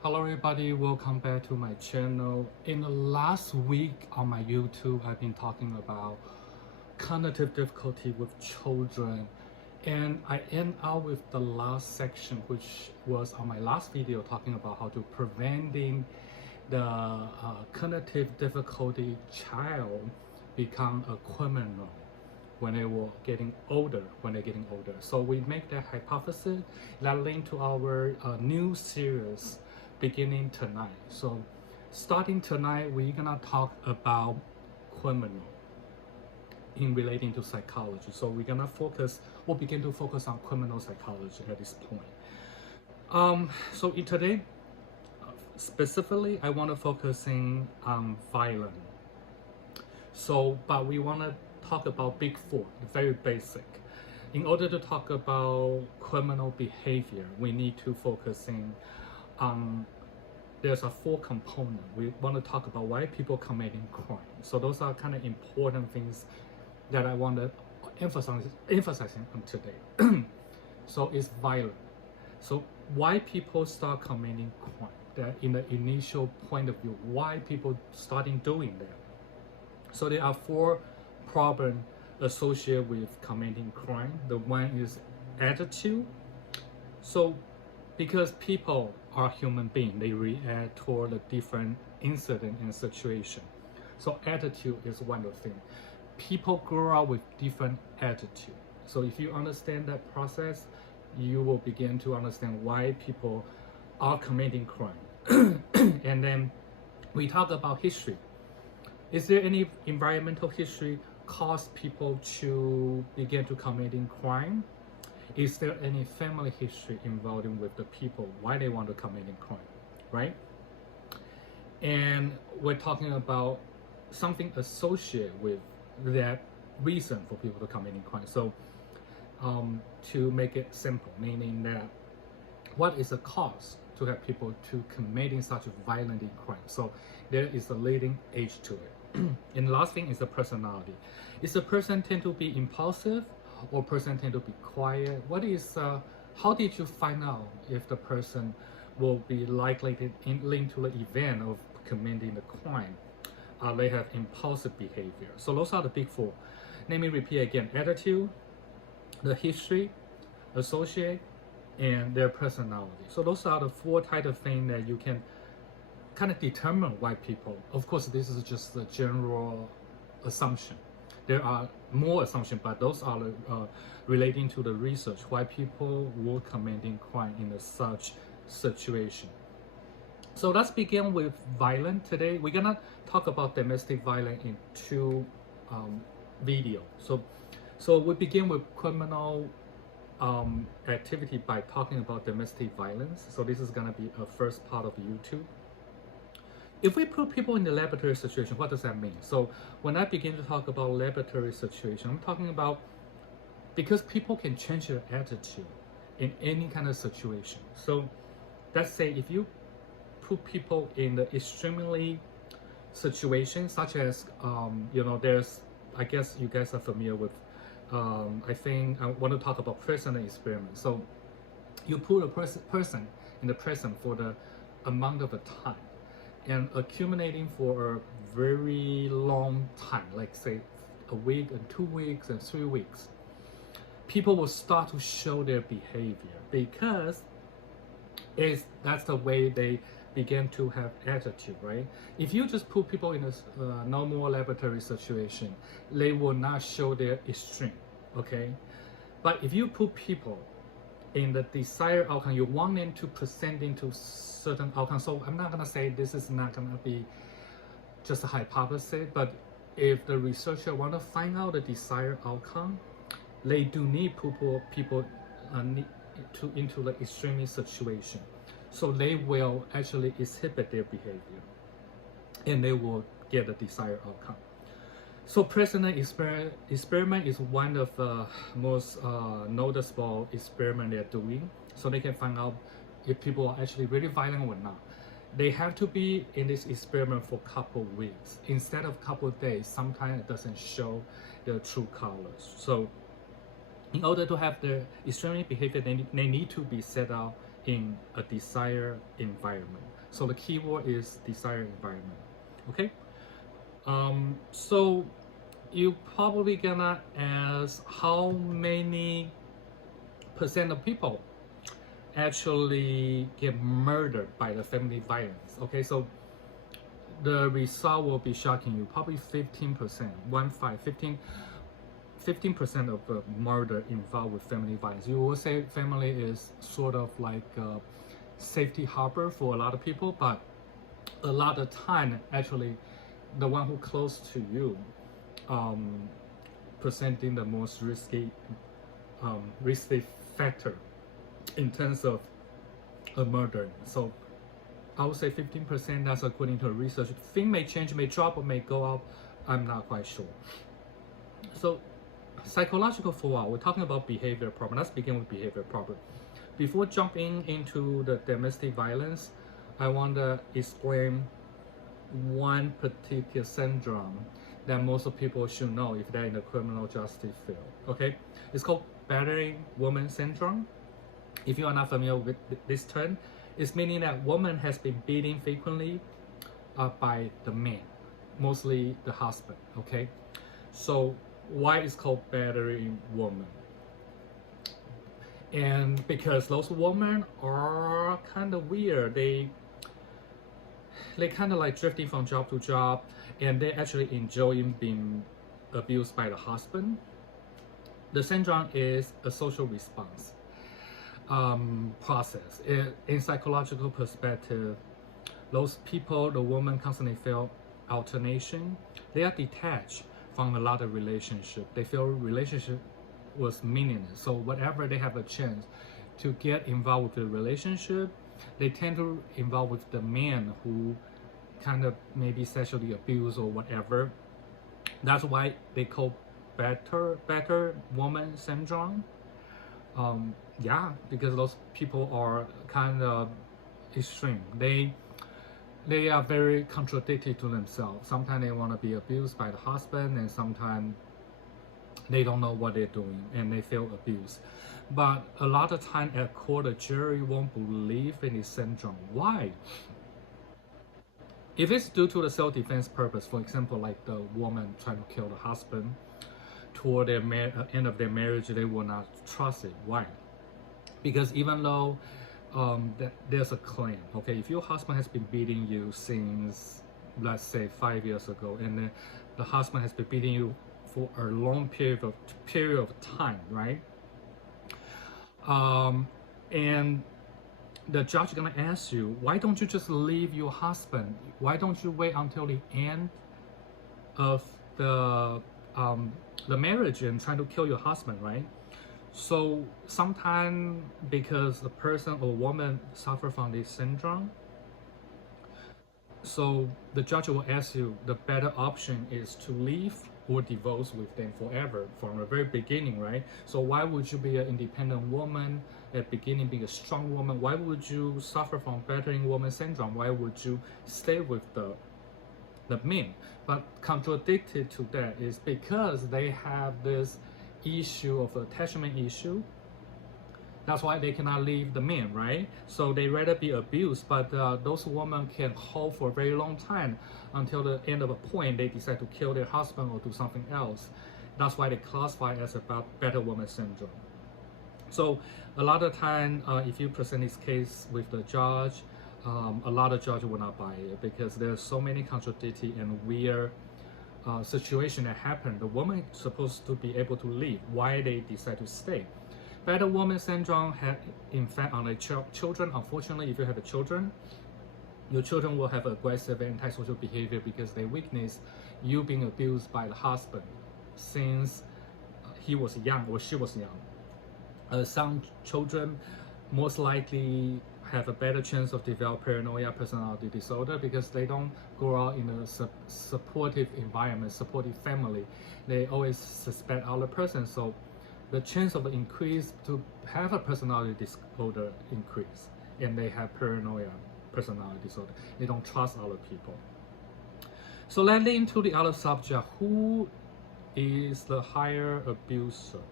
Hello everybody, welcome back to my channel. In the last week on my YouTube, I've been talking about cognitive difficulty with children, and I end out with the last section, which was on my last video talking about how to preventing the cognitive difficulty child become a criminal when they're getting older. So we make that hypothesis that link to our new series beginning tonight. So starting tonight, we're gonna talk about criminal in relating to psychology. So we'll begin to focus on criminal psychology at this point. So in today, specifically, I want to focusing on violence. But we want to talk about big four, very basic. In order to talk about criminal behavior, we need to focusing on there's a four component. We want to talk about why people committing crime. So those are kind of important things that I want to emphasizing on today. So it's violent. So why people start committing crime? That in the initial point of view, why people starting doing that. So there are four problems associated with committing crime. The one is attitude. So because people are human beings, they react toward a different incident and situation. So attitude is one of the things. People grow up with different attitude. So if you understand that process, you will begin to understand why people are committing crime. And then we talk about history. Is there any environmental history cause people to begin to committing crime? Is there any family history involving with the people why they want to commit crime, right? And we're talking about something associated with that reason for people to commit crime. So to make it simple, meaning that what is the cause to have people to committing such a violent crime? So there is a leading age to it. And the last thing is the personality. Is the person tend to be impulsive or person tend to be quiet? What is how did you find out if the person will be likely to link to the event of committing the crime? They have impulsive behavior. So those are the big four. Let me repeat again: attitude, the history, associate, and their personality. So those are the four type of things that you can kind of determine why people. Of course, this is just the general assumption. There are more assumptions, but those are relating to the research why people will committing crime in such situation. So let's begin with violence today. We're gonna talk about domestic violence in two videos. So we begin with criminal activity by talking about domestic violence. So this is gonna be a first part of YouTube. If we put people in the laboratory situation, what does that mean? So when I begin to talk about laboratory situation, I'm talking about because people can change their attitude in any kind of situation. So let's say if you put people in the extremely situation, such as there's, I guess you guys are familiar with. I think I want to talk about prisoner experiment. So you put a person in the prison for the amount of a time, and accumulating for a very long time, like say a week and 2 weeks and 3 weeks, people will start to show their behavior because that's the way they begin to have attitude, right? If you just put people in a normal laboratory situation, they will not show their extreme, okay? But if you put people in the desired outcome, you want them to present into certain outcome. So I'm not gonna say this is not gonna be just a hypothesis, but if the researcher want to find out the desired outcome, they do need people into the extreme situation. So they will actually exhibit their behavior and they will get the desired outcome. So prisoner experiment is one of the most noticeable experiment they're doing. So they can find out if people are actually really violent or not. They have to be in this experiment for a couple of weeks. Instead of a couple of days, sometimes it doesn't show their true colors. So in order to have the extreme behavior, they need to be set out in a desired environment. So the key word is desired environment. Okay. So you probably gonna ask how many percent of people actually get murdered by the family violence. Okay, so the result will be shocking you. Probably 15%, 15% of the murder involved with family violence. You will say family is sort of like a safety harbor for a lot of people, but a lot of time actually the one who close to you presenting the most risky factor in terms of a murder. So I would say 15%, that's according to research. Thing may change, may drop, or may go up. I'm not quite sure. So psychological fallout, we're talking about behavior problem. Let's begin with behavior problem. Before jumping into the domestic violence, I want to explain one particular syndrome that most of people should know if they're in the criminal justice field. Okay, it's called battered woman syndrome. If you are not familiar with this term, it's meaning that woman has been beaten frequently by the man, mostly the husband. Okay, so why it's called battered woman? And because those women are kind of weird, they kind of like drifting from job to job, and they actually enjoying being abused by the husband. The syndrome is a social response process. In psychological perspective, those people, the woman constantly feel alternation. They are detached from a lot of relationship. They feel relationship was meaningless. So whatever they have a chance to get involved with the relationship, they tend to involve with the man who kind of maybe sexually abused or whatever. That's why they call battered woman syndrome. Yeah, because those people are kind of extreme. They are very contradictory to themselves. Sometimes they want to be abused by the husband, and sometimes they don't know what they're doing and they feel abused. But a lot of time at court, the jury won't believe in this syndrome. Why? If it's due to the self-defense purpose, for example, like the woman trying to kill the husband toward their end of their marriage, they will not trust it. Why? Because even though there's a claim, okay, if your husband has been beating you since, let's say, 5 years ago, and then the husband has been beating you for a long period of time, right? And the judge is gonna ask you, why don't you just leave your husband? Why don't you wait until the end of the marriage and trying to kill your husband, right? So sometimes because the person or woman suffer from this syndrome, so the judge will ask you, the better option is to leave or divorce with them forever from the very beginning, right? So why would you be an independent woman at the beginning, being a strong woman? Why would you suffer from battered woman syndrome? Why would you stay with the men? But contradicted to that is because they have this issue of attachment issue. That's why they cannot leave the men, right? So they rather be abused, but those women can hold for a very long time until the end of a point they decide to kill their husband or do something else. That's why they classify as a battered woman syndrome. So a lot of time, if you present this case with the judge, a lot of judges will not buy it because there's so many contradictory and weird situation that happen. The woman is supposed to be able to leave. Why they decide to stay? Battered woman syndrome has in fact on the children. Unfortunately, if you have children, your children will have aggressive antisocial behavior because they witness you being abused by the husband since he was young or she was young. Some children most likely have a better chance of developing paranoia personality disorder because they don't grow up in a supportive environment, supportive family. They always suspect other person, so the chance of increase to have a personality disorder increase, and they have paranoia personality disorder. They don't trust other people. So landing into the other subject, who is the higher abuser?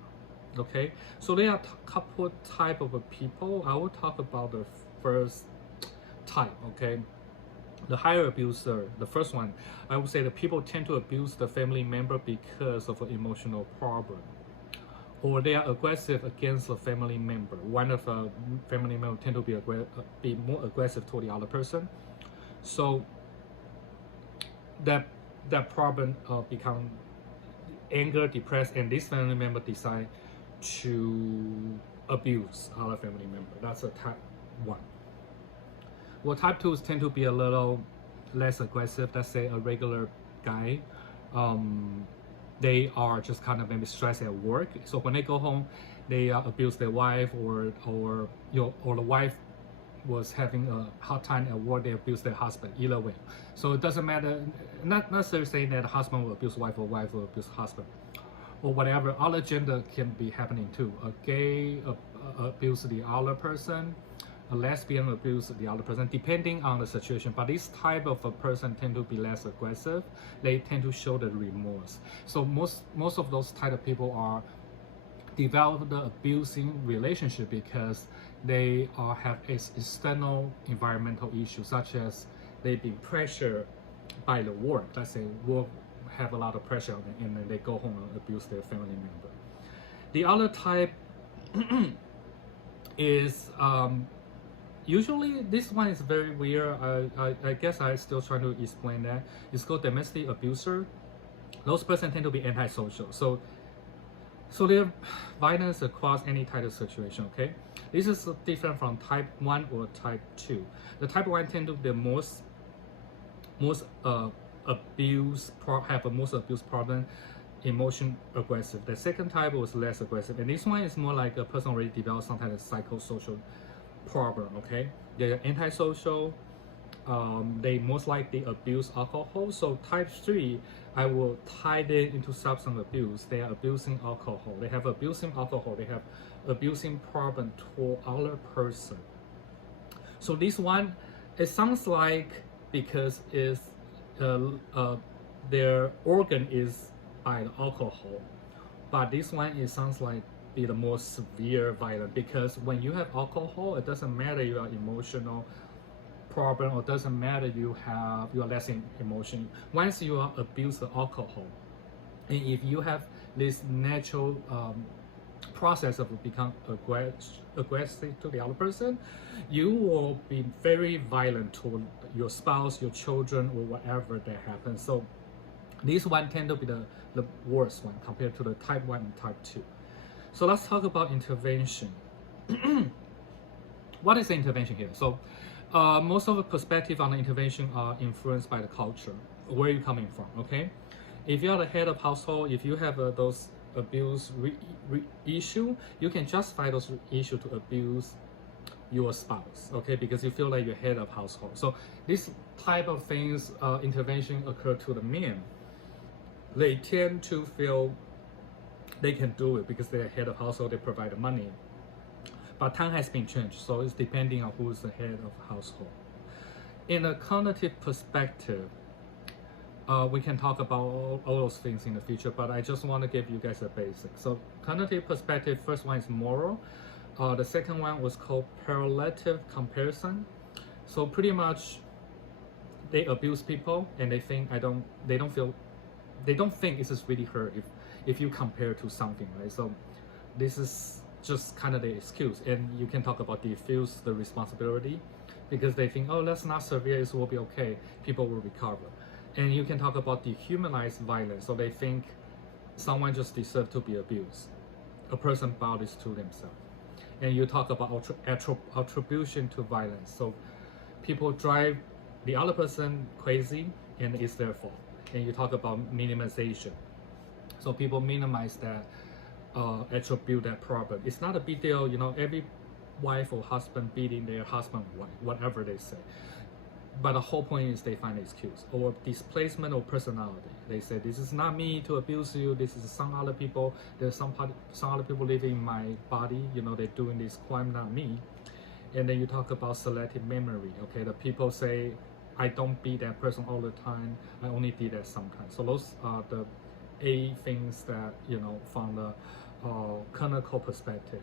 Okay, so there are couple type of people. I will talk about the first type. Okay, the higher abuser, the first one, I would say that people tend to abuse the family member because of an emotional problem, or they are aggressive against the family member. One of the family members tend to be more aggressive toward the other person. So that problem become anger, depressed, and this family member decide to abuse other family member. That's a type 1. Well, type 2s tend to be a little less aggressive. Let's say a regular guy, they are just kind of maybe stressed at work. So when they go home, they abuse their wife, or the wife was having a hard time at work, they abuse their husband. Either way, so it doesn't matter. Not necessarily saying that the husband will abuse wife or wife will abuse husband, or whatever. Other gender can be happening too. A gay abuse the other person, a lesbian abuse the other person, depending on the situation. But this type of a person tend to be less aggressive. They tend to show the remorse. So most of those type of people are develop the abusing relationship because they have external environmental issues, such as they be pressured by the work. Let's say work have a lot of pressure on them, and then they go home and abuse their family member. The other type is usually this one is very weird. I guess I still trying to explain that. It's called domestic abuser. Those person tend to be antisocial. So their violence across any type of situation. Okay, this is different from type 1 or type 2. The type 1 tend to be the most abuse problem, emotion aggressive. The second type was less aggressive, and this one is more like a person already developed some kind of psychosocial problem. Okay, they're antisocial. They most likely abuse alcohol. So type 3, I will tie them into substance abuse. They are abusing alcohol. They have abusing alcohol. They have abusing problem toward other person. So this one, it sounds like because is their organ is by the alcohol, but this one it sounds like be the more severe violence, because when you have alcohol, it doesn't matter you are emotional problem, or doesn't matter you are less emotion. Once you are abuse the alcohol, and if you have this natural process of become aggressive to the other person, you will be very violent toward your spouse, your children, or whatever that happens. So this one tend to be the worst one compared to the type 1 and type 2. So let's talk about intervention. What is the intervention here? So most of the perspective on the intervention are influenced by the culture, where you're coming from. Okay, if you are the head of household, if you have those abuse issue, you can justify those issue to abuse your spouse. Okay, because you feel like you're head of household. So this type of things, intervention occur to the men. They tend to feel they can do it because they're head of household. They provide the money. But time has been changed, so it's depending on who's the head of household. In a cognitive perspective, we can talk about all those things in the future, but I just want to give you guys a basic. So cognitive perspective, first one is moral. The second one was called correlative comparison. So pretty much they abuse people and they think they don't think this is really hurt if you compare to something, right? So this is just kind of the excuse, and you can talk about diffuse the responsibility because they think, oh, that's not severe, it will be okay, people will recover. And you can talk about dehumanized violence, so they think someone just deserves to be abused, a person bows to themselves. And you talk about attribution to violence, so people drive the other person crazy and it's their fault. And you talk about minimization, so people minimize that, attribute that problem. It's not a big deal, every wife or husband beating their husband, whatever they say. But the whole point is they find an excuse. Or displacement of personality. They say, this is not me to abuse you, this is some other people. There's some other people living in my body, they're doing this crime, not me. And then you talk about selective memory. Okay, the people say, I don't beat that person all the time, I only did that sometimes. So those are the 8 things that, from the kernel code perspective.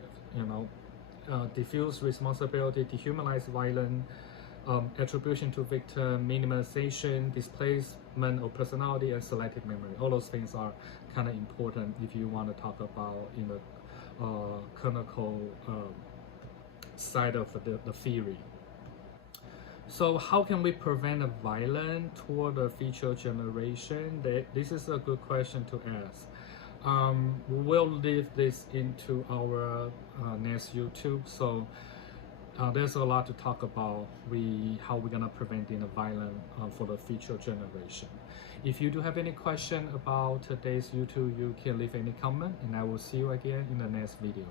Diffuse responsibility, dehumanize violence, attribution to victim, minimization, displacement of personality, and selective memory. All those things are kind of important if you want to talk about kernel code side of the theory. So how can we prevent violence toward the future generation? This is a good question to ask. We'll leave this into our next YouTube. So there's a lot to talk about how we're gonna prevent the violence for the future generation. If you do have any question about today's YouTube, you can leave any comment, and I will see you again in the next video.